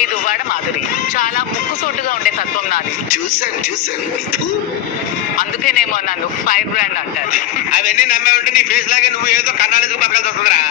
నీ దువ్వాడ మాధురి. చాలా ముక్కుసోటుగా ఉండే తత్వం నాది. చూసాను అందుకేనేమో నన్ను ఫైర్ బ్రాండ్ అంటారు. అవన్నీ నమ్మే ఉంటే నీ ఫేస్ లాగే నువ్వు ఏదో కన్నాలేసుకు బతకాల్సి వస్తుందిరా.